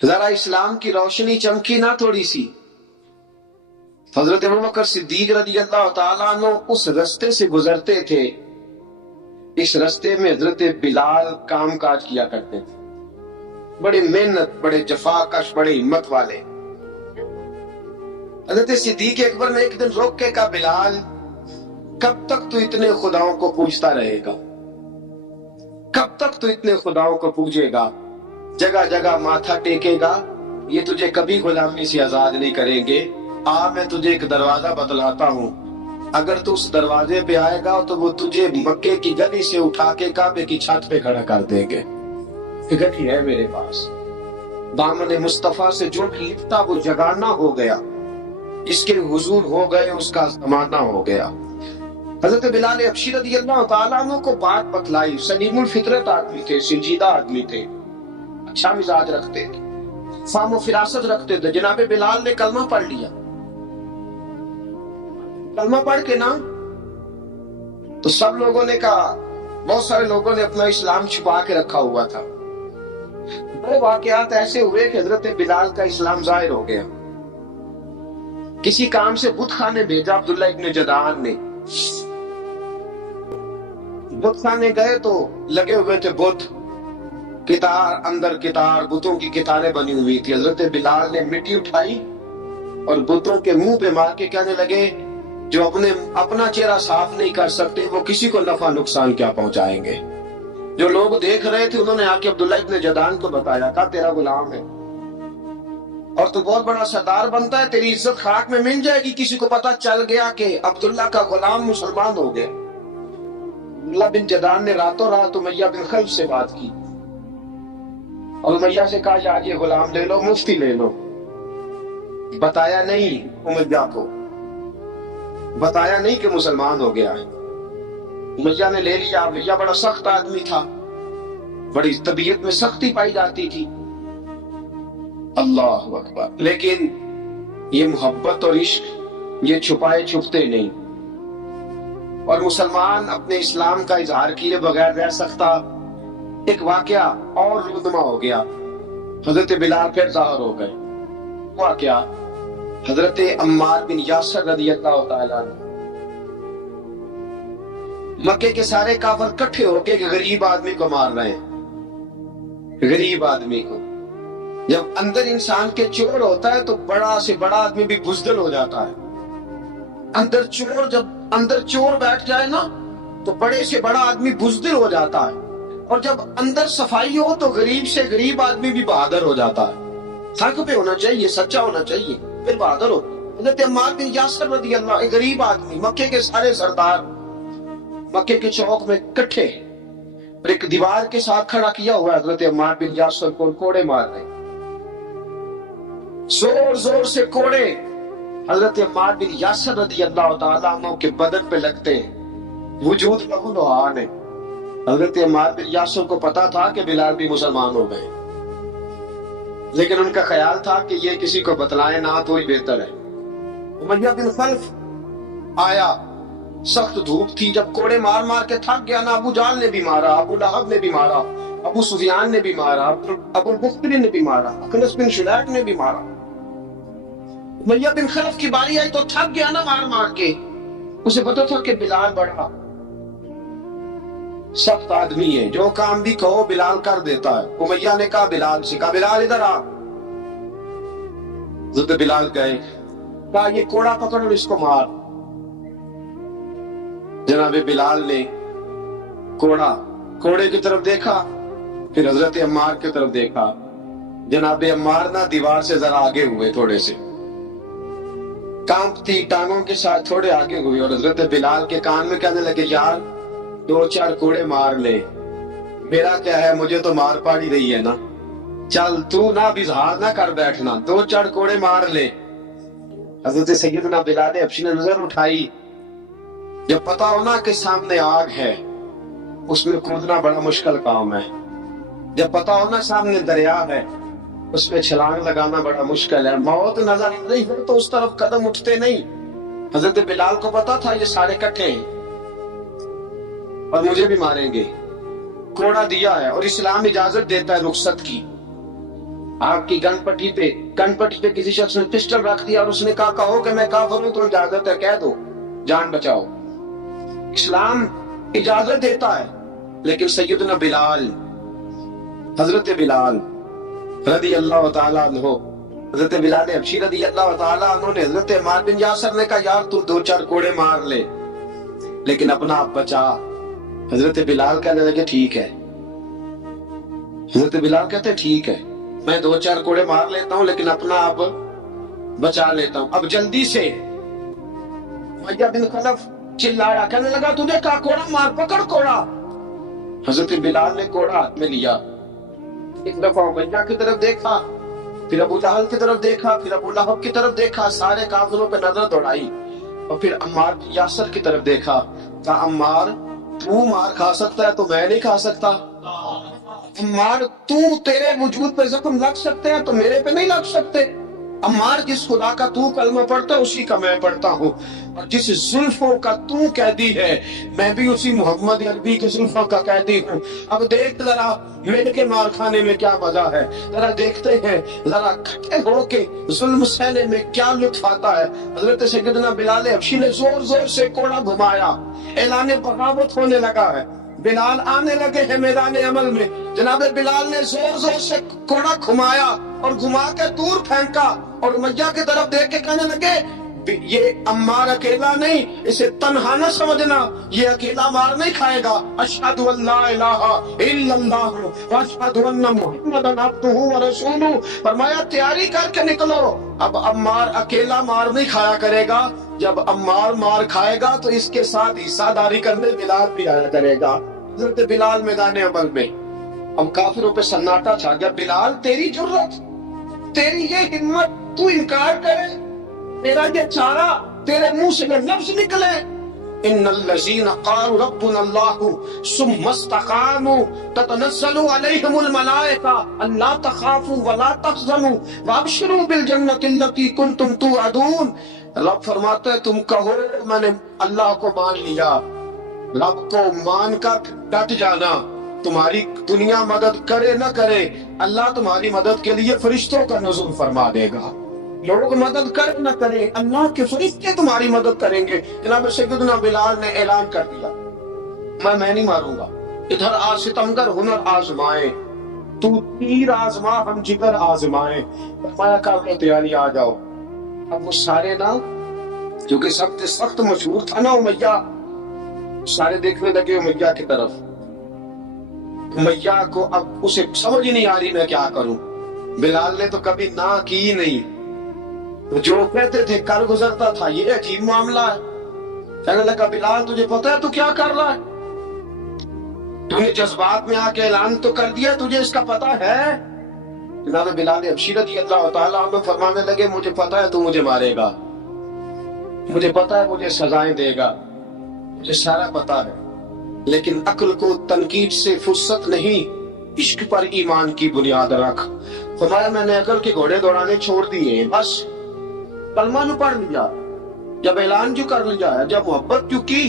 ذرا اسلام کی روشنی چمکی نہ تھوڑی سی، حضرت ابوبکر صدیق رضی اللہ تعالیٰ عنہ اس رستے سے گزرتے تھے، اس رستے میں حضرت بلال کام کاج کیا کرتے تھے، بڑے محنت، بڑے جفاکش، بڑے ہمت والے۔ حضرت صدیق اکبر نے ایک دن روک کے کہا، بلال کب تک تو اتنے خداؤں کو پوجتا رہے گا؟ کب تک تو اتنے خداؤں کو پوجے گا، جگہ جگہ ماتھا ٹیکے گا؟ یہ تجھے کبھی غلامی سے آزاد نہیں کریں گے۔ میں تجھے ایک دروازہ بتلاتا ہوں، اگر تو اس دروازے پہ آئے گا تو وہ تجھے مکے کی گلی سے اٹھا کے کعبے کی چھت پہ کھڑا کر دیں گے۔ گٹھی ہے میرے پاس، دامن مصطفیٰ سے جو لپٹا وہ جگانا ہو گیا، اس کے حضور ہو گئے، اس کا زمانہ ہو گیا۔ حضرت بلال حبشی رضی اللہ تعالیٰ عنہ کو بات بتلائی، سلیم الفطرت آدمی تھے، سنجیدہ آدمی تھے، اچھا مزاج رکھتے تھے، فہم و فراست رکھتے تھے۔ جناب بلال نے کلمہ پڑھ لیا، کلمہ پڑھ کے نا تو سب لوگوں نے کہا، بہت سارے لوگوں نے اپنا اسلام چھپا کے رکھا ہوا تھا۔ بڑے واقعات ایسے ہوئے کہ حضرت بلال کا اسلام ظاہر ہو گیا۔ کسی کام سے بت خانے بھیجا عبداللہ ابن جدعان نے، بت خانے گئے تو لگے ہوئے تھے بت، کتار اندر کتار، بتوں کی کتاریں بنی ہوئی تھی۔ حضرت بلال نے مٹی اٹھائی اور بتوں کے منہ پہ مار کے کہنے لگے، جو اپنا چہرہ صاف نہیں کر سکتے وہ کسی کو نفع نقصان کیا پہنچائیں گے۔ جو لوگ دیکھ رہے تھے انہوں نے آ کے عبداللہ ابن جدعان کو بتایا، کہا تیرا غلام ہے اور تو بہت بڑا سردار بنتا ہے، تیری عزت خاک میں مل جائے گی کسی کو پتا چل گیا کہ عبداللہ کا غلام مسلمان ہو گیا۔ عبداللہ بن جدعان نے راتوں رات امیہ بن خلف سے بات کی اور امیہ سے کہا، یار یہ غلام لے لو، مفتی لے لو۔ بتایا نہیں امیہ کو، بتایا نہیں کہ مسلمان ہو گیا ہے۔ امیہ نے لے لیا۔ امیہ بڑا سخت آدمی تھا، بڑی طبیعت میں سختی پائی جاتی تھی، اللہ اکبر، لیکن یہ محبت اور عشق یہ چھپائے چھپتے نہیں، اور مسلمان اپنے اسلام کا اظہار کیے بغیر رہ سکتا۔ ایک واقعہ اور رونما ہو گیا، حضرت بلال پھر ظاہر ہو گئے۔ ہوا کیا؟ حضرت عمار بن یاسر رضی اللہ تعالیٰ عنہ، مکے کے سارے کافر کٹھے ہو کے غریب آدمی کو مار رہے ہیں، غریب آدمی کو۔ جب اندر انسان کے چور ہوتا ہے تو بڑا سے بڑا آدمی بھی بزدل ہو جاتا ہے۔ جب اندر چور بیٹھ جائے نا تو بڑے سے بڑا آدمی بزدل ہو جاتا ہے، اور جب اندر صفائی ہو تو غریب سے غریب آدمی بھی بہادر ہو جاتا ہے۔ حق پہ ہونا چاہیے، سچا ہونا چاہیے، پھر بہادر ہو۔ حضرت عمار بن یاسر رضی اللہ، ایک غریب آدمی، مکے کے سارے سردار مکے کے چوک میں کٹھے، اور ایک دیوار کے ساتھ کھڑا کیا ہوا حضرت عمار بن یاسر کو کوڑے مار رہے، زور زور سے کوڑے حضرت عمار بن یاسر رضی اللہ تعالیٰ عنہ کے بدن پہ لگتے ہیں، وجود لہو لہان ہے۔ حضرت عمار بن یاسر کو پتا تھا کہ بلال بھی مسلمان ہو گئے، لیکن ان کا خیال تھا کہ یہ کسی کو بتلائے نہ تو ہی بہتر ہے۔ امیہ بن خلف آیا، سخت دھوپ تھی، جب کوڑے مار مار کے تھک گیا نا، ابو جہل نے بھی مارا، ابو لہب نے بھی مارا، ابو سفیان نے بھی مارا، ابو البختری نے بھی مارا، اخنس بن شلیق نے بھی مارا۔ امیہ بن خلف کی باری آئی تو تھک گیا نا مار مار کے، اسے پتا تھا کہ بلال بڑا سخت آدمی ہے، جو کام بھی کہو بلال کر دیتا ہے۔ امیہ نے کہا بلال سے، کہا بلال ادھر آ۔ حضرت بلال گئے، کہا یہ کوڑا پکڑ اور اس کو مار۔ جناب بلال نے کوڑے کی طرف دیکھا، پھر حضرت عمار کی طرف دیکھا۔ جناب عمار نہ دیوار سے ذرا آگے ہوئے، تھوڑے سے کانپتی ٹانگوں کے ساتھ تھوڑے آگے ہوئے، اور حضرت بلال کے کان میں کہنے لگے، یار 2-4 کوڑے مار لے، میرا کیا ہے، مجھے تو مار پاڑی رہی ہے نا، چل تو نہ اظہار نہ کر بیٹھنا، 2-4 کوڑے مار لے۔ حضرت سیدنا بلال حبشی نے نظر اٹھائی، جب پتا ہونا کہ سامنے آگ ہے اس میں کودنا بڑا مشکل کام ہے، جب پتا ہونا سامنے دریا ہے اس میں چھلانگ لگانا بڑا مشکل ہے، موت نظر نہیں ہو تو اس طرف قدم اٹھتے نہیں۔ حضرت بلال کو پتا تھا یہ سارے کٹھے ہیں اور مجھے بھی ماریں گے، کوڑا دیا ہے اور اسلام اجازت دیتا ہے رخصت کی، آپ کی گن پٹی پہ کسی شخص نے پسٹل رکھ دیا اور اس نے کہا کہو کہ میں کافر ہوں تو اجازت ہے، کہہ دو، جان بچاؤ۔ اسلام اجازت دیتا ہے، لیکن سیدنا بلال، حضرت بلال رضی اللہ تعالیٰ عنہ، حضرت بلال حبشی رضی اللہ تعالیٰ عنہ نے حضرت عمار بن یاسر نے کہا یار تو 2-4 کوڑے مار لے لیکن اپنا آپ بچا۔ حضرت بلال کہنے لگے ٹھیک ہے، حضرت بلال کہتے ٹھیک ہے، میں 2-4 کوڑے مار لیتا ہوں لیکن اپنا آپ بچا لیتا ہوں۔ اب جلدی سے امیہ بن خلف چلایا، کہنے لگا تجھے کہا کوڑا مار، پکڑ کوڑا۔ حضرت بلال نے کوڑا ہاتھ میں لیا، ایک دفعہ امیہ کی طرف دیکھا، پھر ابو جہل کی طرف دیکھا، پھر ابو لہب کی طرف دیکھا، سارے کافروں پہ نظر دوڑائی، اور پھر عمار بن یاسر کی طرف دیکھا، کہا عمار تو مار کھا سکتا ہے تو میں نہیں کھا سکتا، عمار تیرے وجود پہ زخم لگ سکتے ہیں تو میرے پہ نہیں لگ سکتے، عمار جس خدا کا تو کلمہ پڑھتا ہے اسی کا میں پڑھتا ہوں، اور جس زلفوں کا تو قیدی ہے میں بھی اسی محمد عربی کے زلفوں کا قیدی ہوں۔ اب دیکھ ذرا میرے کے مار کھانے میں کیا مزہ ہے، ذرا دیکھتے ہیں ذرا کھٹے ہو کے ظلم سہنے میں کیا لطف آتا ہے۔ حضرت سیدنا بلال حبشی نے زور زور سے کوڑا گھمایا، اعلان بغاوت ہونے لگا ہے، بلال آنے لگے ہیں میدان عمل میں، جناب بلال نے زور زور سے کوڑا گھمایا اور گھما کے دور پھینکا، اور امیہ کی طرف دیکھ کے کہنے لگے یہ عمار اکیلا نہیں، اسے تنہا نہ سمجھنا، یہ اکیلا مار نہیں کھائے گا۔ اشہد ان لا الہ الا اللہ واشہد ان محمدا عبدہ ورسولہ، فرمایا تیاری کر کے نکلو، اب عمار اکیلا مار نہیں کھایا کرے گا، جب عمار مار کھائے گا تو اس کے ساتھ حصہ داری کرنے بلال بھی آیا کرے گا۔ حضرت بلال میدان عمل میں، اب کافروں پہ سناٹا چھا گیا، بلال تیری جرت، تیری یہ ہمت، تو انکار کرے، تیرا یہ چارہ، تیرے منہ سے یہ لفظ نکلے، ان الذین قالوا ربنا اللہ ثم استقاموا تتنزل علیہم الملائکہ الا تخافوا ولا تحزنوا وابشروا بالجنۃ التی کنتم توعدون۔ رب فرماتا ہے تم کہو میں نے اللہ کو مان لیا، رب کو مان کر ڈٹ جانا، تمہاری دنیا مدد کرے نہ کرے اللہ تمہاری مدد کے لیے فرشتوں کا نزول فرما دے گا، لوگ مدد کرے نہ کرے اللہ کے فرشتے تمہاری مدد کریں گے۔ جناب سیدنا بلال نے اعلان کر دیا میں نہیں ماروں گا، ادھر ستمگر ہنر آزمائے، تو تیر آزما ہم جگر آزمائے، فرمایا کر لو تیاری آ جاؤ۔ اب وہ سارے نا جو کہ سب سے سخت مشہور تھا نا امیہ، سارے دیکھنے لگے امیہ کی طرف، امیہ کو اب اسے سمجھ نہیں آ رہی میں کیا کروں۔ بلال نے تو کبھی نہ کی نہیں، جو کہتے تھے کل گزرتا تھا، یہ عجیب معاملہ ہے۔ کہنے لگا بلال تجھے پتہ ہے تو کیا کر رہا ہے، تو نے جذبات میں آ کے اعلان تو کر دیا، تجھے اس کا پتہ ہے؟ جناب بلال حبشی رضی اللہ تعالیٰ عنہ فرمانے لگے مجھے پتہ ہے تو مجھے مارے گا، مجھے پتہ ہے مجھے سزائیں دے گا، مجھے سارا پتہ ہے، لیکن عقل کو تنقید سے فرصت نہیں، عشق پر ایمان کی بنیاد رکھ۔ فرمایا میں نے عقل کے گھوڑے دوڑانے چھوڑ دیے، بس کلمہ جو پڑھ لیا، جب اعلان جو کر لیا ہے، جب محبت جو کی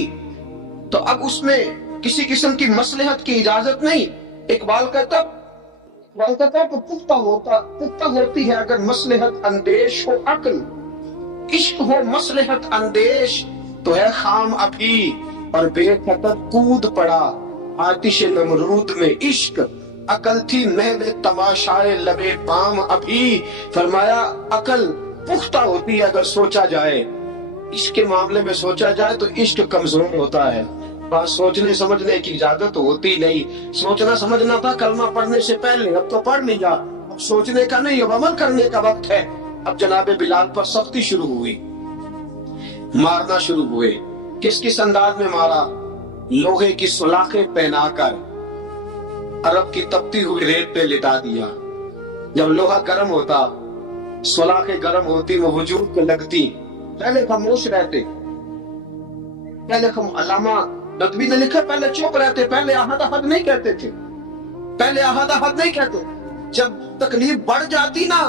تو اب اس میں کسی قسم کی مصلحت کی اجازت نہیں۔ اقبال کہتا کہ پختہ ہوتی ہے اگر مصلحت اندیش ہو عقل، عشق ہو مصلحت اندیش تو ہے خام ابھی، اور بے خطر کود پڑا آتش نمرود میں عشق، عقل تھی محو تماشائے لبے بام ابھی۔ فرمایا عقل پختہ ہوتی ہے اگر سوچا جائے، عشق کے معاملے میں سوچا جائے تو عشق کمزور ہوتا ہے، بات سوچنے سمجھنے کی اجازت ہوتی نہیں۔ سوچنا سمجھنا تھا کلمہ پڑھنے سے پہلے، اب تو پڑھ لیا، اب سوچنے کا نہیں، اب عمل کرنے کا وقت ہے۔ اب جناب بلال پر سختی شروع ہوئی، مارنا شروع ہوئے۔ کس انداز میں مارا؟ لوہے کی سلاخیں پہنا کر عرب کی تپتی ہوئی ریت پہ لٹا دیا۔ جب لوہا گرم ہوتا، سلاخیں گرم ہوتی، وہ وجود کو لگتی، پہلے خاموش رہتے، پہلے علامہ ندوی نے لکھا پہلے چپ رہتے، پہلے احد احد نہیں کہتے تھے، پہلے احد احد نہیں کہتے، جب تکلیف بڑھ جاتی نا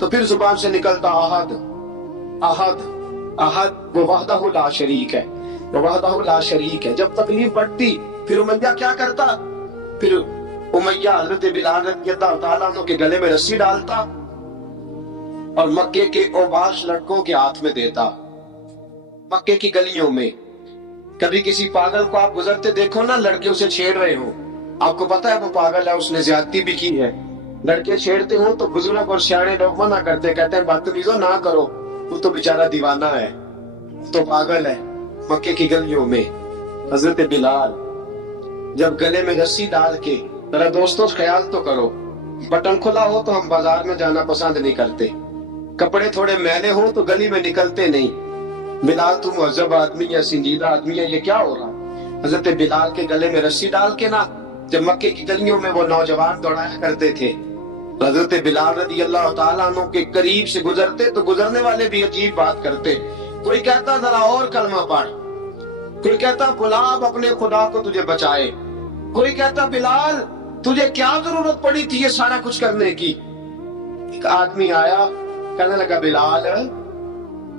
تو پھر زبان سے نکلتا احد احد احد، وہ وحدہ لا شریک ہے، وہ وحدہ لا شریک ہے۔ جب تکلیف بڑھتی پھر امیہ کیا کرتا؟ پھر امیہ حضرت بلال رضی اللہ تعالیٰ عنہ کے گلے میں رسی ڈالتا اور مکے کے اوباش لڑکوں کے ہاتھ میں دیتا. مکے کی گلیوں میں کبھی کسی پاگل کو آپ گزرتے دیکھو نا، لڑکے اسے چھیڑ رہے ہو، آپ کو پتا ہے وہ پاگل ہے، اس نے زیادتی بھی کی ہے. لڑکے چھیڑتے ہوں تو بزرگ اور سیانے لوگ منع کرتے، کہتے ہیں بدتمیزوں نہ کرو، وہ تو بیچارہ دیوانہ ہے، تو پاگل ہے. مکے کی گلیوں میں حضرت بلال جب گلے میں رسی ڈال کے، ذرا دوستوں خیال تو کرو، بٹن کھلا ہو تو ہم بازار میں جانا پسند نہیں کرتے، کپڑے تھوڑے میلے ہوں تو گلی میں نکلتے نہیں. بلال تو مہذب آدمی ہے، سنجیدہ آدمی ہے، یہ کیا ہو رہا؟ حضرت بلال کے گلے میں رسی ڈال کے نا جب مکے کی گلیوں میں وہ نوجوان دوڑایا کرتے تھے، حضرت بلال رضی اللہ تعالیٰ عنہ کے قریب سے گزرتے تو گزرنے والے بھی عجیب بات کرتے. کوئی کہتا ذرا اور کلمہ پڑھ، کوئی کہتا گلاب اپنے خدا کو تجھے بچائے، کوئی کہتا بلال تجھے کیا ضرورت پڑی تھی یہ سارا کچھ کرنے کی. ایک آدمی آیا کہنے لگا بلال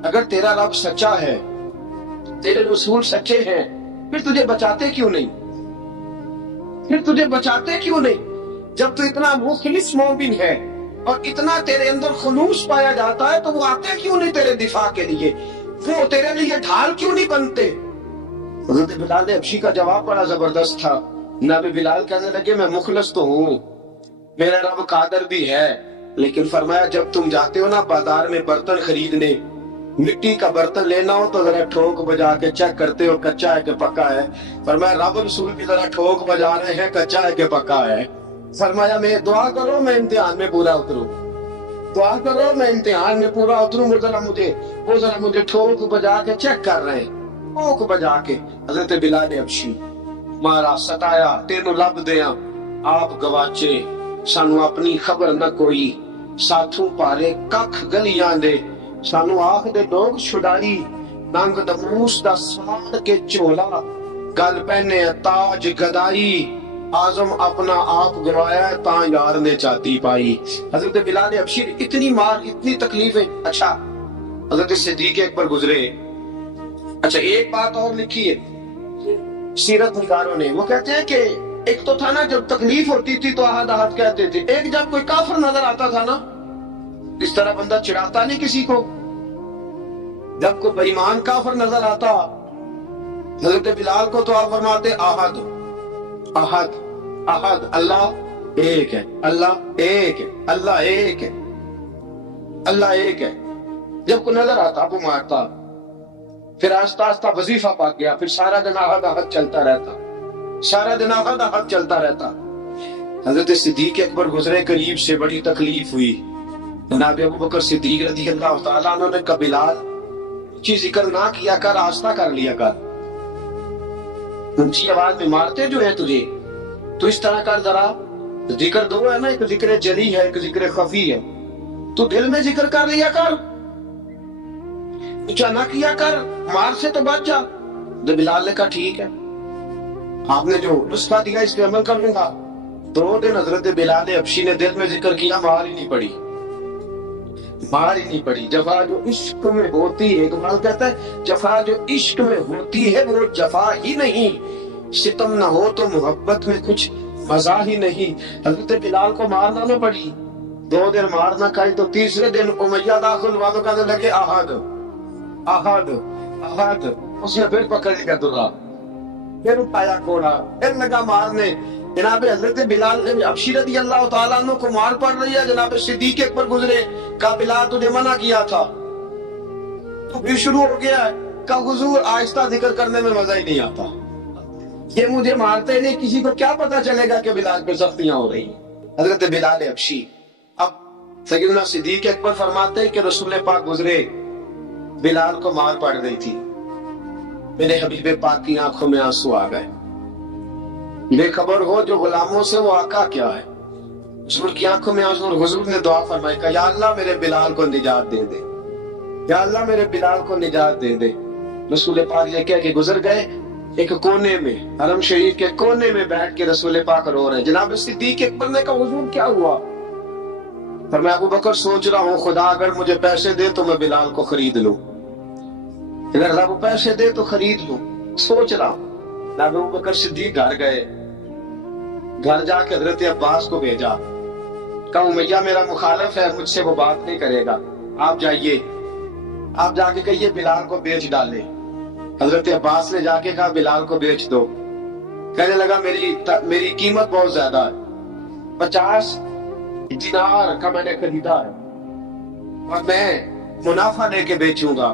اگر تیرا رب سچا ہے، تیرے رسول سچے ہیں، پھر تجھے بچاتے کیوں نہیں؟ پھر تجھے بچاتے کیوں نہیں؟ جب تو اتنا مخلص مومن ہے اور اتنا تیرے اندر خلوص پایا جاتا ہے تو وہ آتے کیوں نہیں تیرے دفاع کے لیے؟ وہ تیرے لیے ڈھال کیوں نہیں بنتے؟ حضرت بلال حبشی کا جواب بڑا زبردست تھا. نبی بلال کہنے لگے میں مخلص تو ہوں، میرا رب قادر بھی ہے، لیکن فرمایا جب تم جاتے ہو نا بازار میں برتن خریدنے، مٹی کا برتن لینا ہو تو ذرا ٹھوک بجا کے چیک کرتے ہو کچا ہے کہ پکا ہے. فرمایا رب رسول بھی ذرا ٹھوک بجا رہے ہیں کچا ہے کہ پکا ہے. فرمایا میں دعا کرو میں امتحان میں پورا اتروں، دعا کرو میں امتحان میں پورا اتروں. وہ ذرا مجھے ٹھوک بجا کے چیک کر رہے ہیں، ٹھوک بجا کے. حضرت بلال حبشی مارا ستایا تینوں لب دیاں آپ گواچے سانو اپنی خبر نہ کوئی، ساتھوں پارے ککھ گلیاں دے سانو آخ دے لوگ چھڑائی، ننگ دموس دا ساڑ کے چولا گل پہنے تاج گدائی، آزم اپنا آپ گوایا تاں یار نے چاتی پائی. حضرت بلال حبشی اتنی مار اتنی تکلیفیں. اچھا حضرت صدیق اکبر گزرے. اچھا ایک بات اور لکھی ہے سیرت نگاروں نے، وہ کہتے ہیں کہ ایک تو تھا نا جب تکلیف ہوتی تھی تو احد احد کہتے تھے، ایک جب کوئی کافر نظر آتا تھا نا اس طرح بندہ چڑھاتا نہیں کسی کو، جب کوئی بے ایمان کافر نظر آتا حضرت بلال کو تو آپ فرماتے احد احد احد، اللہ ایک ہے، اللہ ایک ہے، اللہ ایک ہے، اللہ ایک ہے. جب کوئی نظر آتا وہ مارتا. پھر آہستہ آہستہ وظیفہ پاک گیا، پھر سارا دن احد احد چلتا رہتا، سارا دن احد احد چلتا رہتا. حضرت صدیق اکبر گزرے قریب سے، بڑی تکلیف ہوئی. جناب ابو بکر صدیق رضی اللہ تعالیٰ عنہ نے کہا بلال اونچی ذکر نہ کیا کر، آہستہ کر لیا کر، اونچی آواز میں مارتے جو ہے تجھے تو اس طرح کر، ذرا ذکر دو ہے نا، ایک ذکر جلی ہے ایک ذکر خفی ہے، تو دل میں ذکر کر لیا کر، اونچا نہ کیا کر، مار سے تو بچ جا. تو بلال نے کہا ٹھیک ہے، آپ نے جو نسخہ دیا اس پہ عمل کر لوں گا. 2 دن حضرت بلال حبشی نے دل میں ذکر کیا، مار ہی نہیں پڑی، مار ہی نہیں پڑی. جفا جو عشق میں ہوتی ہے، اقبال کہتا ہے جفا جو عشق میں ہوتی ہے وہ جفا ہی نہیں، ستم نہ ہو تو محبت میں کچھ مزہ ہی نہیں. حضرت بلال کو مارنا نہ پڑی، 2 دن مار نہ کھائی تو تیسرے دن امیہ داخل ہوا تو کہنے لگے احد احد احد. اس نے پھر پکڑ لیا درہ، پھر اٹھایا کوڑا، پھر لگا مارنے. جناب حضرت بلال حبشی رضی اللہ تعالیٰ عنہ کو مار پڑ رہی ہے. جناب صدیق اکبر گزرے، کہا بلال تجھے منع کیا تھا، تو پھر شروع ہو گیا ہے. کہا حضور آہستہ ذکر کرنے میں مزہ ہی نہیں آتا، یہ مجھے مارتے نہیں، کسی کو کیا پتا چلے گا کہ بلال پہ سختیاں ہو رہی ہیں. حضرت بلال حبشی. اب سیدنا صدیق اکبر فرماتے ہیں کہ رسول پاک گزرے، بلال کو مار پڑ رہی تھی، میرے حبیب پاک کی آنکھوں میں آنسو آ گئے. بے خبر ہو جو غلاموں سے وہ آقا کیا ہے. حضور کی آنکھوں میں آنسو، اور حضور نے دعا فرمائی کہ یا اللہ میرے بلال کو نجات دے دے، یا اللہ میرے بلال کو نجات دے دے. رسول پاک یہ کہہ کے گزر گئے. ایک کونے میں حرم شریف کے کونے میں بیٹھ کے رسول پاک رو رہے ہیں. جناب صدیق اکبر نے کہا حضور کیا ہوا؟ فرمایا ابو بکر سوچ رہا ہوں خدا اگر مجھے پیسے دے تو میں بلال کو خرید لوں، اگر اللہ کو پیسے دے تو خرید لوں، سوچ رہا ہوں. ابو بکر صدیق گھر گئے، گھر جا کے حضرت عباس کو بھیجا، کہا امیہ میرا مخالف ہے، مجھ سے وہ بات نہیں کرے گا، آپ جائیے، آپ جا کے کہیے بلال کو بیچ ڈالے۔ حضرت عباس نے جا کے کہا بلال کو بیچ دو۔ کہنے لگا میری قیمت بہت زیادہ ہے، 50 دینار کا میں نے خریدا ہے اور میں منافع لے کے بیچوں گا۔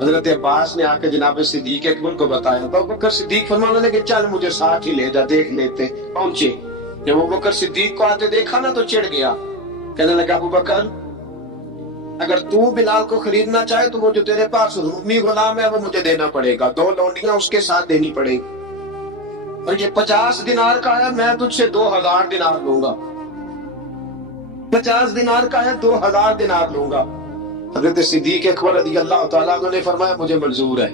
حضرت عباس نے آ کے جناب صدیق اکبر کو بتایا، تو ابوبکر صدیق فرمانے لگے چل مجھے ساتھ ہی لے جا، دیکھ لیتے۔ پہنچے، جب ابوبکر صدیق کو آتے دیکھا نا تو چڑھ گیا، کہنے لگا ابوبکر اگر تو بلال کو خریدنا چاہے تو وہ جو تیرے پاس رومی غلام ہے وہ مجھے دینا پڑے گا، 2 لونڈیاں اس کے ساتھ دینی پڑے گی، اور یہ 50 دینار کا ہے، میں تجھ سے 2000 دینار لوں گا، 50 دینار کا ہے 2000 دینار لوں گا۔ حضرت صدیق اکبر رضی اللہ تعالیٰ عنہ نے فرمایا مجھے منظور ہے،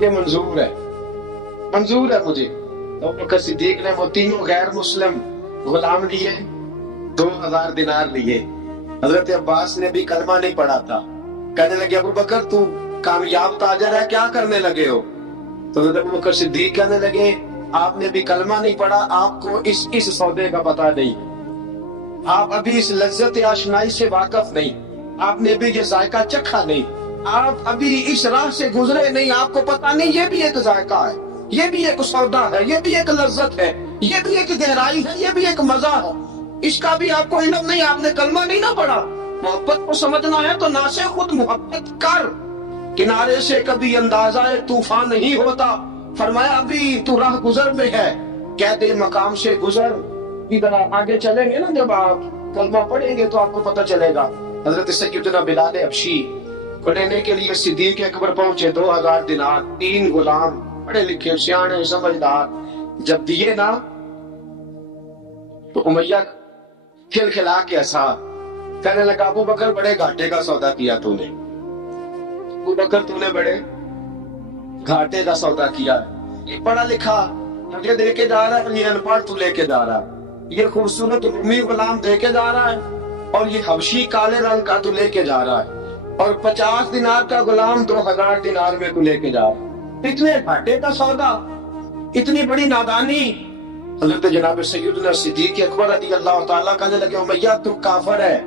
یہ منظور ہے، منظور ہے مجھے۔ تو ابوبکر صدیق نے وہ تینوں غیر مسلم غلام لیے، 2000 دینار لیے۔ حضرت عباس نے بھی کلمہ نہیں پڑھا تھا، کہنے لگے ابوبکر تو کامیاب تاجر ہے، کیا کرنے لگے ہو؟ تو حضرت ابوبکر صدیق کہنے لگے آپ نے بھی کلمہ نہیں پڑھا، آپ کو اس سودے کا پتہ نہیں، آپ ابھی اس لذت آشنائی سے واقف نہیں، آپ نے بھی یہ ذائقہ چکھا نہیں، آپ ابھی اس راہ سے گزرے نہیں، آپ کو پتہ نہیں یہ بھی ایک ذائقہ ہے، یہ بھی ایک سودا ہے، یہ بھی ایک لذت ہے، یہ بھی ایک گہرائی ہے، یہ بھی ایک مزہ ہے، اس کا بھی آپ کو علم نہیں، آپ نے کلمہ نہیں نہ پڑھا۔ محبت کو سمجھنا ہے تو نہ سے خود محبت کر، کنارے سے کبھی اندازہ طوفان نہیں ہوتا۔ فرمایا ابھی تو راہ گزر میں ہے، کہہ دے مقام سے گزر، ادھر آگے چلیں گے نا جب آپ کلمہ پڑھیں گے تو آپ کو پتہ چلے گا۔ حضرت سیدنا بلال حبشی کو لینے کے لیے صدیق اکبر پہنچے، 2000 دینار، 3 غلام پڑھے لکھے سیانے سمجھدار، جب دیے نا تو امیہ کھلکھلا کے ہنسا، کہنے لگا ابوبکر بڑے گھاٹے کا سودا کیا تو نے، ابوبکر تو نے بڑے گھاٹے کا سودا کیا ہے، یہ پڑھا لکھا مجھے دے کے جا رہا ہے، یہ ان پڑھ تو لے کے جا رہا ہے، یہ خوبصورت رومی غلام دے کے جا رہا ہے، اور یہ حبشی کالے رنگ کا تو لے کے جا رہا ہے، اور 50 دینار کا غلام 2000 دینار میں تو لے کے جا رہا ہے، اتنے گھاٹے کا سودا، اتنی بڑی نادانی۔ حضرت جناب سیدنا صدیق اکبر رضی اللہ تعالیٰ کہنے لگے امیہ تو کافر ہے،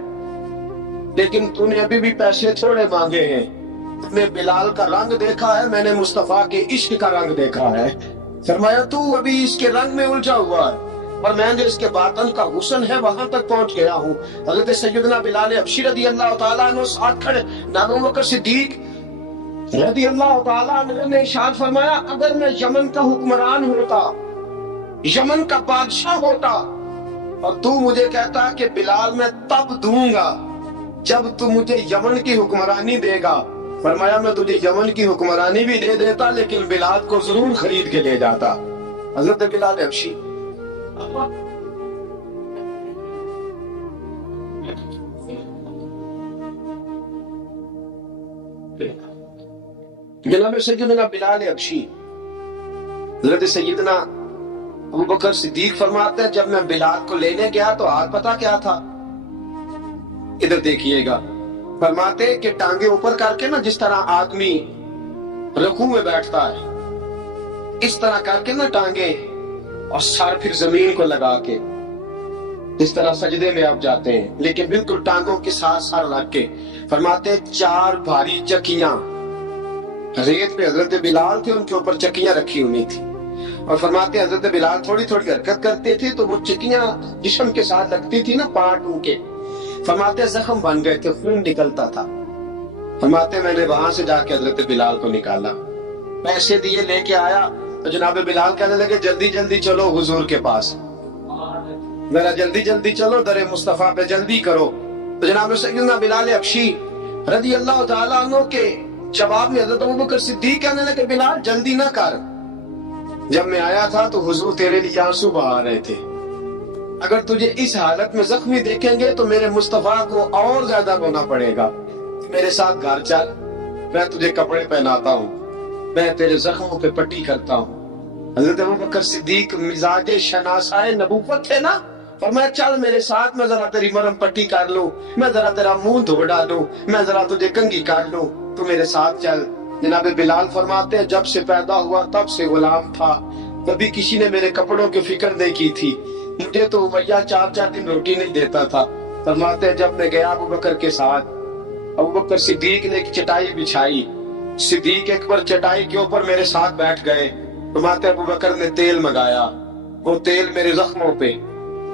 لیکن تو نے ابھی بھی پیسے تھوڑے مانگے ہیں، تو نے بلال کا رنگ دیکھا ہے، میں نے مصطفیٰ کے عشق کا رنگ دیکھا ہے۔ فرمایا تو ابھی اس کے رنگ میں الجھا ہوا ہے، اور میں جو اس کے باطن کا حسن ہے وہاں تک پہنچ گیا ہوں۔ حضرت سیدنا بلال حبشی رضی اللہ تعالیٰ عنہ ساتھ کھڑے، نام ابوبکر صدیق رضی اللہ تعالیٰ عنہ نے ارشاد فرمایا اگر میں یمن کا حکمران ہوتا، یمن کا بادشاہ ہوتا، اور تو مجھے کہتا کہ بلال میں تب دوں گا جب تو مجھے یمن کی حکمرانی دے گا، فرمایا میں تجھے یمن کی حکمرانی بھی دے دیتا لیکن بلال کو ضرور خرید کے لے جاتا۔ حضرت بلال حبشی جناب سیدنا بلال حبشی، حضرت سیدنا ابوبکر صدیق فرماتے ہیں جب میں بلال کو لینے گیا تو حال پتہ کیا تھا؟ ادھر دیکھیے گا، فرماتے کہ ٹانگیں اوپر کر کے نا جس طرح آدمی رکوع میں بیٹھتا ہے اس طرح کر کے نا ٹانگیں، اور سر پھر زمین کو لگا کے جس طرح سجدے میں آپ جاتے ہیں، لیکن بالکل ٹانگوں کے ساتھ سر لگ کے، فرماتے 4 بھاری چکیاں ریت پہ حضرت بلال تھے، ان کے اوپر چکیاں رکھی ہوئی تھی، اور فرماتے حضرت بلال تھوڑی تھوڑی حرکت کرتے تھے تو وہ چکیاں جسم کے ساتھ لگتی تھی نا پاٹوں کے، فرماتے زخم بن گئے تھے، خون نکلتا تھا، فرماتے میں نے وہاں سے جا کے حضرت بلال کو نکالا، پیسے دیے لے کے آیا تو جناب بلال کہنے لگے جلدی جلدی چلو حضور کے پاس، ذرا جلدی جلدی چلو، در مصطفیٰ پہ جلدی کرو۔ تو جناب سیدنا بلال حبشی رضی اللہ تعالیٰ عنہ کے جواب میں حضرت ابوبکر صدیق کہنے لگے بلال جلدی نہ کر، جب میں آیا تھا تو حضور تیرے لیے آنسو بہا رہے تھے، اگر تجھے اس حالت میں زخمی دیکھیں گے تو میرے مصطفیٰ کو اور زیادہ رونا پڑے گا، میرے ساتھ گھر چل، میں تجھے کپڑے پہناتا ہوں، میں تیرے زخموں پہ پٹی کرتا ہوں۔ حضرت ابوبکر صدیق مزاج شناسائے نبوت تھے نا، فرمایا چل میرے ساتھ، میں ذرا تیری مرہم پٹی کر لوں، میں ذرا تیرا منہ دھو ڈالوں، میں ذرا تجھے کنگھی کر لوں، تو میرے ساتھ چل۔ جناب بلال فرماتے ہیں جب سے پیدا ہوا تب سے غلام تھا، کبھی کسی نے میرے کپڑوں کی فکر نہیں کی تھی، مجھے تو امیہ 4 دن روٹی نہیں دیتا تھا۔ فرماتے ہیں جب میں گیا ابو بکر کے ساتھ، ابو بکر صدیق نے ایک چٹائی بچھائی، صدیق اکبر چٹائی کے اوپر میرے ساتھ بیٹھ گئے۔ فرماتے ہیں ابو بکر نے تیل منگایا، وہ تیل میرے زخموں پہ،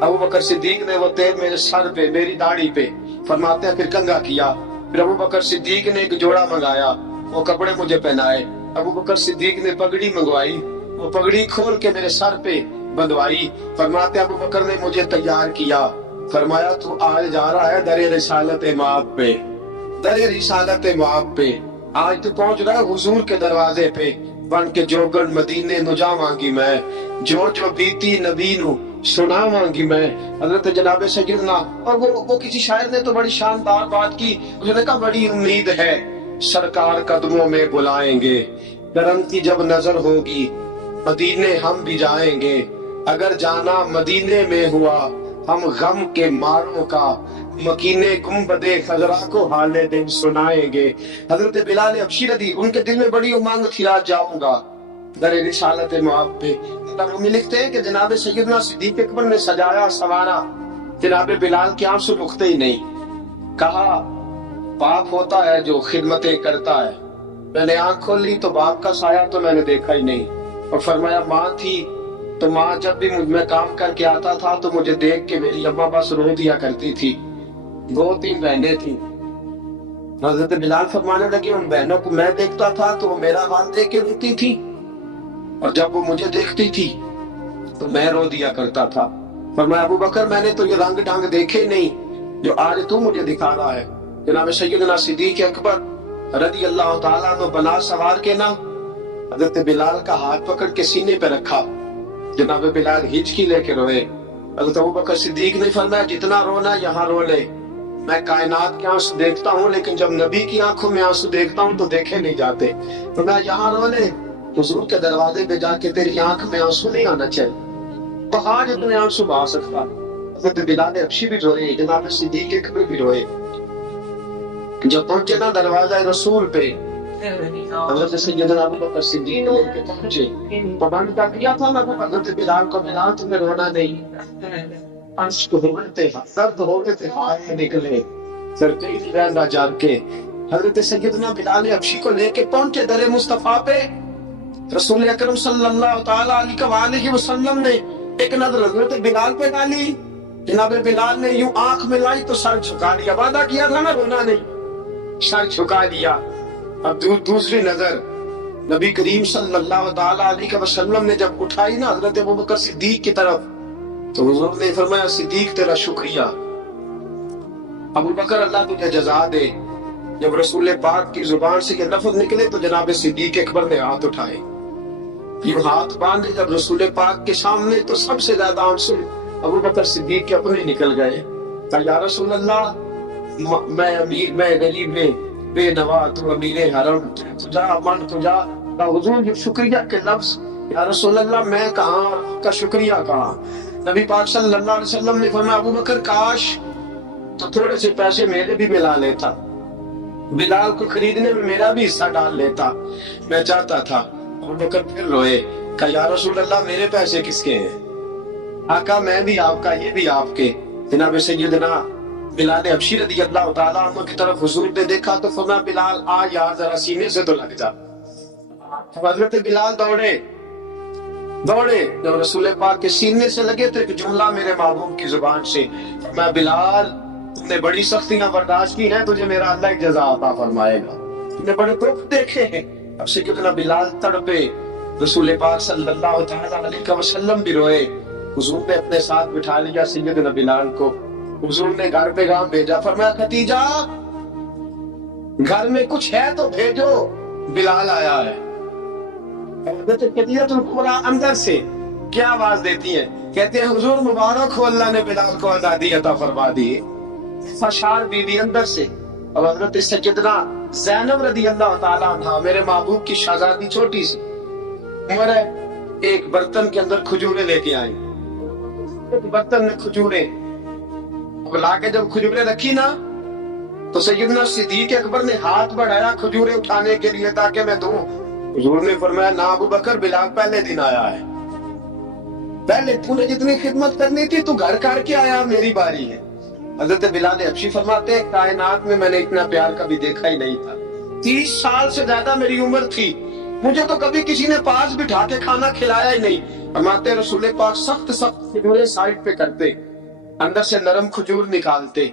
ابو بکر صدیق نے وہ تیل میرے سر پہ، میری داڑھی پہ، فرماتے ہیں پھر کنگھا کیا۔ پھر ابو بکر صدیق نے ایک جوڑا منگایا، وہ کپڑے مجھے پہنائے۔ ابو بکر صدیق نے پگڑی منگوائی، وہ پگڑی کھول کے میرے سر پہ بندھوائی۔ فرماتے ابو بکر نے مجھے تیار کیا، فرمایا تو آج جا رہا ہے در رسالت مآب پہ، در رسالت مآب پہ، آج تو پہنچ رہا ہے حضور کے دروازے پہ۔ بن کے جوگن مدینے نو جاواں گی میں، جو جو بیتی نبی نو سناواں گی میں۔ حضرت جناب سیدنا، اور وہ کسی شاعر نے تو بڑی شاندار بات کی، اس نے کہا بڑی امید ہے سرکار قدموں میں بلائیں گے، کرم کی جب نظر ہوگی مدینے ہم بھی جائیں گے، اگر جانا مدینے میں ہوا ہم غم کے ماروں کا، مکینے گنبد خضرا کو حال دن سنائیں گے۔ حضرت بلال حبشی رضی، ان کے دل میں بڑی امنگ تھی آج جاؤں گا در رسالت مآب پہ۔ رومی لکھتے ہیں کہ جناب سیدنا صدیق اکبر نے سجایا سوارا، جناب بلال کے آنسو رکتے ہی نہیں۔ کہا باپ ہوتا ہے جو خدمتیں کرتا ہے، میں نے آنکھ کھول لی تو باپ کا سایہ تو میں نے دیکھا ہی نہیں۔ اور فرمایا ماں تھی تو ماں جب بھی میں کام کر کے آتا تھا تو مجھے دیکھ کے میری اماں بس رو دیا کرتی تھی۔ 2-3 بہنیں تھیں۔ حضرت بلال فرمانے لگے ان بہنوں کو میں دیکھتا تھا تو وہ میرا حال دیکھ کے روتی تھی، اور جب وہ مجھے دیکھتی تھی تو میں رو دیا کرتا تھا۔ فرمایا ابو بکر میں نے تو یہ رنگ ڈھنگ دیکھے نہیں جو آج تو مجھے دکھا رہا ہے۔ جناب سیدنا صدیق اکبر رضی اللہ تعالیٰ عنہ بنا سوار کے نا حضرت بلال کا ہاتھ پکڑ کے سینے پہ رکھا، جناب بلال ہچکی لے کے روئے۔ حضرت ابو بکر صدیق نے فرمایا جتنا رونا یہاں رو لے، میں کائنات کے آنسو دیکھتا ہوں لیکن جب نبی کی آنکھوں میں آنسو دیکھتا ہوں تو دیکھے نہیں جاتے، فرمایا یہاں رو لے، حضور کے دروازے پہ جا کے تیری آنکھ میں آنسو نہیں آنا چاہیے، پہاڑ اتنے آنسو بہا سکتا۔ حضرت بلال حبشی بھی روئے، جناب صدیق اکبر بھی روئے۔ جب پہنچے نا دروازہ رسول پہ، حضرت سیدنا ابو بکر صدیق لے کے پہنچے، پابند کر دیا تھا نا حضرت بلال کو، بلال تمہیں رونا نہیں، عشق ہوتے درد ہوتے تھے آئے نکلے سرکیل رہندا جار کے۔ حضرت سیدنا بلال حبشی کو لے کے پہنچے در مصطفیٰ پہ۔ رسول اکرم صلی اللہ تعالیٰ علیہ وسلم نے ایک نظر حضرت بلال پہ ڈالی، جناب بلال نے یوں آنکھ میں لائی تو سر جھکا لیا، وعدہ کیا تھا نا رونا نہیں، سر جھکا لیا۔ اب دوسری نظر نبی کریم صلی اللہ تعالیٰ علیہ وسلم نے جب اٹھائی نا حضرت ابو بکر صدیق کی طرف تو حضور نے فرمایا صدیق تیرا شکریہ، ابو بکر اللہ تجھے جزا دے۔ جب رسول پاک کی زبان سے یہ لفظ نکلے تو جناب صدیق اکبر نے ہاتھ اٹھائے، یہ ہاتھ باندھے جب رسول پاک کے سامنے تو سب سے زیادہ آنسو ابو بکر صدیق کے اپنے نکل گئے۔ کہا یا رسول اللہ میں امیر، میں غریب میں بے نوا، تو امیر حرم، تجھا من تجھا۔ کہا حضور یہ شکریہ کے لفظ، یا رسول اللہ میں کہاں، کا شکریہ کہاں۔ نبی پاک صلی اللہ علیہ وسلم نے فرمایا ابو بکر کاش تو تھوڑے سے پیسے میرے بھی ملا لیتا، بلال کو خریدنے میں میرا بھی حصہ ڈال لیتا، میں چاہتا تھا۔ ابو بکر پھر روئے، کہا یا رسول اللہ میرے پیسے کس کے ہیں؟ آقا میں بھی آپ کا، یہ بھی آپ کے۔ جناب سیدنا بلال حبشی رضی اللہ تعالیٰ عنہ کی طرف حضور نے دیکھا تو فرمایا بلال آ یار ذرا سینے سے تو لگ جا۔ حضرت بلال دوڑے، جب رسول پاک کے سینے سے لگے تو ایک جملہ میرے محبوب کی زبان سے، میں بلال تم نے بڑی سختیاں برداشت کی ہیں، تجھے میرا اللہ کی جزا عطا فرمائے گا، تم نے بڑے دکھ دیکھے ہیں۔ اب سے کتنا بلال تڑپے، رسول پاک صلی اللہ تعالیٰ علیہ وسلم بھی روئے۔ حضور نے اپنے ساتھ بٹھا لیا سیدنا بلال کو، حضور نے گھر پیغام بھیجا، فرمایا خدیجہ گھر میں کچھ ہے تو بھیجو، بلال آیا ہے۔ حضرت خدیجہ الکبریٰ اندر سے کیا آواز دیتی ہیں، کہتے ہیں حضور مبارک ہو، اللہ نے بلال کو آزادی عطا فرما دی۔ فشار بی بی اندر سے، اور حضرت سیدنا زینب رضی اللہ تعالیٰ عنہ میرے محبوب کی شہزادی چھوٹی سی عمر ہے، ایک برتن کے اندر کھجورے لے کے آئی، برتن میں کھجورے لا کے جب کھجورے رکھی نا تو سیدنا صدیق اکبر نے ہاتھ بڑھایا کھجورے اٹھانے کے لیے تاکہ میں دوں۔ حضور نے فرمایا نہ ابو بکر، بلال پہلے دن آیا ہے، پہلے تو نے جتنی خدمت کرنی تھی تو گھر کر کے آیا، میری باری ہے۔ حضرت بلال حبشی فرماتے ہیں کائنات میں نے اتنا پیار کبھی دیکھا ہی نہیں تھا۔ 30 سال سے زیادہ میری عمر تھی، مجھے تو کبھی کسی نے پاس بٹھا کے کھانا کھلایا ہی نہیں۔ فرماتے رسول پاک سخت کھجوریں سائڈ پہ کرتے، اندر سے نرم کھجور نکالتے،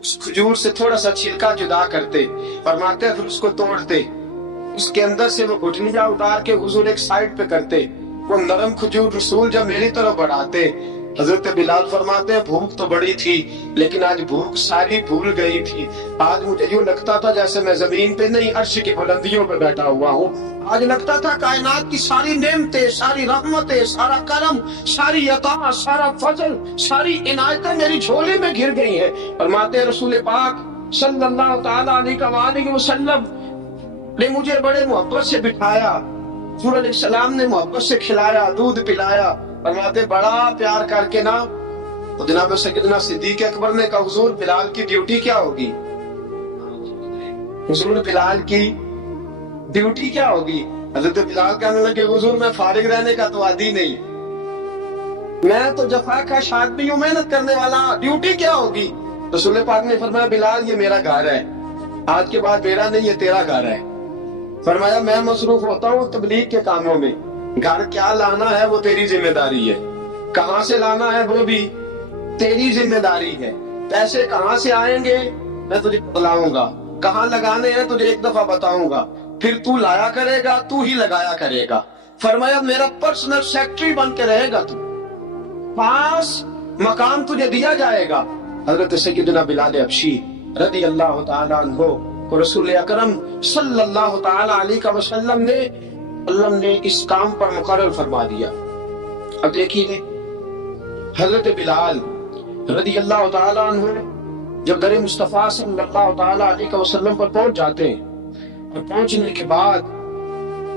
اس کھجور سے تھوڑا سا چھلکا جدا کرتے، فرماتے پھر اس کو توڑتے، اس کے اندر سے وہ گٹھلیاں اتار کے حضور ایک سائڈ پہ کرتے، وہ نرم کھجور رسول جب میری طرف بڑھاتے، حضرت بلال فرماتے ہیں بھوک تو بڑی تھی لیکن آج بھوک ساری بھول گئی تھی۔ آج مجھے یوں لگتا تھا جیسے میں زمین پہ نہیں عرش کی بلندیوں پہ بیٹھا ہوا ہوں۔ آج لگتا تھا کائنات کی ساری نعمتیں، ساری رحمتیں، سارا کرم، ساری عطا، سارا فضل، ساری عنایتیں میری جھولی میں گر گئی ہیں۔ فرماتے ہیں رسول پاک صلی اللہ تعالیٰ علیہ وسلم نے مجھے بڑے محبت سے بٹھایا، حضور علیہ السلام نے محبت سے کھلایا، دودھ پلایا۔ فرماتے بڑا پیار کر کے نا تو جناب سیدنا صدیق اکبر نے کہا حضور بلال کی ڈیوٹی کیا ہوگی؟ حضور بلال کی ڈیوٹی کیا ہوگی؟ حضرت بلال کہنے لگے حضور میں فارغ رہنے کا تو عادی نہیں، میں تو جفا کا شاد بھی ہوں، محنت کرنے والا، ڈیوٹی کیا ہوگی؟ رسول پاک نے فرمایا بلال یہ میرا گھر ہے، آج کے بعد میرا نہیں یہ تیرا گھر ہے۔ فرمایا میں مصروف ہوتا ہوں تبلیغ کے کاموں میں، گھر کیا لانا ہے وہ تیری ذمہ داری ہے، کہاں سے لانا ہے وہ بھی تیری ذمہ داری ہے، پیسے کہاں سے آئیں گے میں تجھے بتلاؤں گا، کہاں لگانے ہیں تجھے ایک دفعہ بتاؤں گا، پھر تو لایا کرے گا، تو ہی لگایا کرے گا۔ فرمایا میرا پرسنل سیکٹری بن کے رہے گا، تو 5 مقام تجھے دیا جائے گا۔ حضرت سیدنا بلال حبشی رضی اللہ تعالیٰ عنہ کو رسول اکرم صلی اللہ تعالیٰ علیہ وسلم نے اس کام پر مقرر فرما دیا۔ اب دیکھیے حضرت بلال رضی اللہ تعالیٰ عنہ جب در مصطفیٰ صلی اللہ تعالیٰ علیہ وسلم پر پہنچ جاتے ہیں، اور پہنچنے کے بعد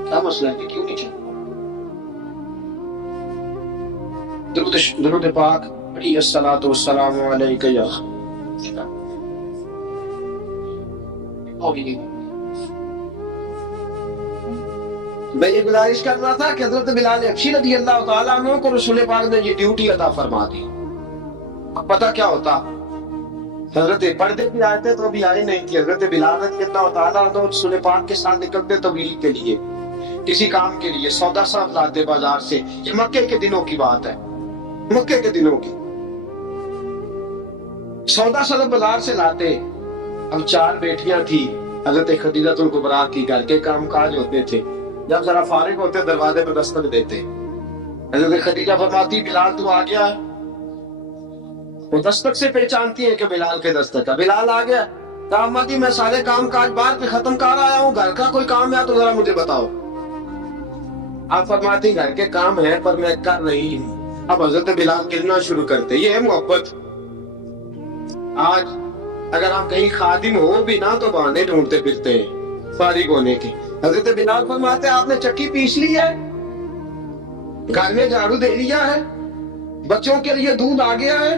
کیا مسئلہ ہے کہ کیوں نہیں چلتا؟ درود پاک پڑھی الصلاۃ والسلام علیک یا میں یہ گزارش کر رہا تھا کہ حضرت بلال حبشی رضی اللہ تعالیٰ عنہ کو رسول پاک نے یہ ڈیوٹی عطا فرما دی۔ پتہ کیا ہوتا؟ حضرت پردے بھی آئے تھے تو بھی آئے نہیں تھی، حضرت بلال رضی اللہ تعالیٰ عنہ رسول پاک کے ساتھ نکلتے تبلیغ کے لیے، کسی کام کے لیے، سودا صاحب لاتے بازار سے۔ یہ مکے کے دنوں کی بات ہے، مکے کے دنوں کی سودا صاحب بازار سے لاتے۔ اب 4 بیٹیاں تھی حضرت خدیجہ الکبریٰ کی، گھر کے کام کاج ہوتے تھے، جب ذرا فارغ ہوتے دروازے پہ دستک دیتے، حضرت خدیجہ فرماتی بلال تو آ گیا، وہ دستک سے پہچانتی ہے کہ بلال کے دستک ہے۔ بلال آ گیا، کہا اماں جی میں سارے کام کاج باہر پہ ختم کر آیا ہوں، گھر کا کوئی کام ہے تو ذرا مجھے بتاؤ۔ آپ فرماتی گھر کے کام ہے پر میں کر رہی ہوں۔ اب حضرت بلال گرنا شروع کرتے، یہ ہے محبت۔ آج اگر آپ کہیں خادم ہو بھی نہ تو بہانے ڈھونڈتے پھرتے ہیں فارغ ہونے کے۔ حضرت بلال فرماتے آپ نے چکی پیس لی ہے، گھر میں جھاڑو دے لیا ہے، بچوں کے لیے دودھ آ گیا ہے،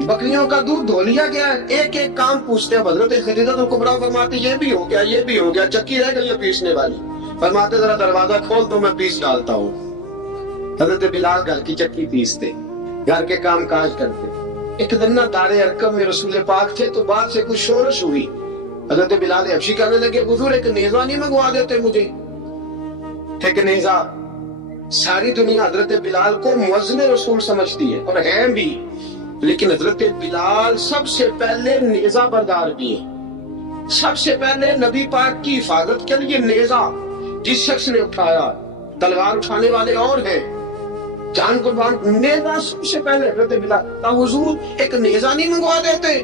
بکریوں کا دودھ دھو لیا گیا ہے، ایک ایک کام پوچھتے ہیں۔ حضرت خدیجہ الکبریٰ فرماتی یہ بھی ہو گیا، یہ بھی ہو گیا، چکی رہ گئی ہے پیسنے والی۔ فرماتے ذرا دروازہ کھول تو میں پیس ڈالتا ہوں۔ حضرت بلال گھر کی چکی پیستے، گھر کے کام کاج کرتے۔ ایک دن نہ دار ارقم میں رسول پاک تھے تو بعد سے کچھ شورش ہوئی، حضرت بلال حبشی کہنے لگے حضور ایک نیزہ نہیں منگوا دیتے مجھے؟ ایک نیزہ۔ ساری دنیا حضرت بلال کو مؤذن رسول سمجھتی ہے اور ہیں بھی، لیکن حضرت بلال سب سے پہلے نیزہ بردار بھی ہیں۔ سب سے پہلے نبی پاک کی حفاظت کے لیے نیزہ جس شخص نے اٹھایا، تلوار اٹھانے والے اور ہیں، جان قربان، نیزہ سب سے پہلے حضرت بلال کا حضور ایک نیزہ نہیں منگوا دیتے؟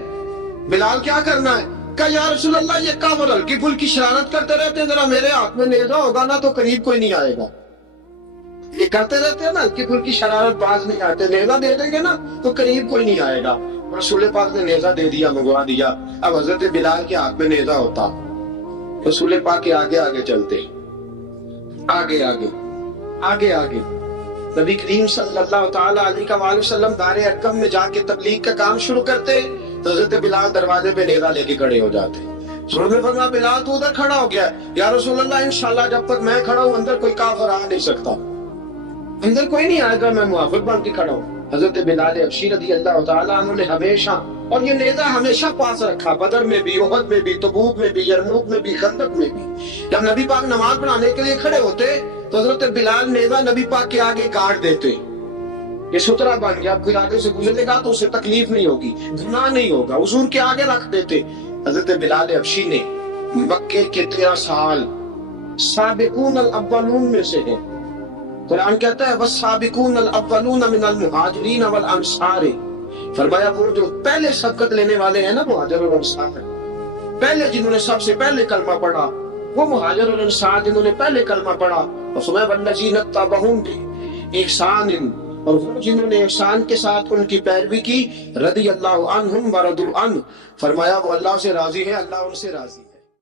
بلال کیا کرنا ہے؟ کہا یا رسول اللہ یہ کافر ہلکی پھلکی شرارت کرتے رہتے ہیں، ذرا میرے ہاتھ میں نیزہ ہوگا نا تو قریب کوئی نہیں آئے گا۔ یہ کرتے رہتے ہیں نا ہلکی پھلکی شرارت، باز نہیں آتے، نیزہ دے دیں گے نا تو قریب کوئی نہیں آئے گا۔ رسول پاک نے نیزہ دے دیا، منگوا دیا۔ اب حضرت بلال کے ہاتھ میں نیزہ ہوتا، رسول پاک کے آگے آگے چلتے، آگے آگے آگے آگے نبی کریم صلی اللہ تعالیٰ علیہ وآلہ وسلم دار ارقم میں جا کے تبلیغ کا کام شروع کرتے تو حضرت بلال دروازے پہ نیزہ لے کے کھڑے ہو جاتے۔ حضور نے فرمایا بلال تو ادھر کھڑا ہو گیا، یا رسول اللہ انشاءاللہ جب تک میں کھڑا ہوں اندر کوئی کافر آ نہیں سکتا۔ اندر کوئی نہیں آئے گا، میں موافق بن کے کھڑا ہوں۔ حضرت بلال حبشی رضی اللہ تعالیٰ عنہ نے ہمیشہ، اور یہ نیزہ ہمیشہ پاس رکھا، بدر میں بھی، احد میں بھی، تبوک میں بھی، یرموک میں بھی، خندق میں بھی۔ جب نبی پاک نماز پڑھانے کے لیے کھڑے ہوتے تو حضرت بلال نیزہ نبی پاک کے آگے گاڑ دیتے، یہ سترا بن گیا، اب کوئی آگے سے گزرے گا تو اسے تکلیف نہیں ہوگی، گناہ نہیں ہوگا، حضور کے آگے رکھ دیتے۔ حضرت بلال حبشی نے مکے کے 13 سال سابقون الاولون میں سے ہیں۔ قرآن کہتا ہے والسابقون الاولون من المہاجرین والانصار، فرمایا وہ جو پہلے سبقت لینے والے ہیں نا مہاجر اور انصار، پہلے جنہوں نے سب سے پہلے کلمہ پڑھا وہ مہاجر اور انصار جنہوں نے پہلے کلمہ پڑھا، اور فرمایا والذین اتبعوہم بإحسان، اور وہ جنہوں نے احسان کے ساتھ ان کی پیروی کی، رضی اللہ عنہم ورضوا عنہ، فرمایا وہ اللہ سے راضی ہے، اللہ ان سے راضی ہے۔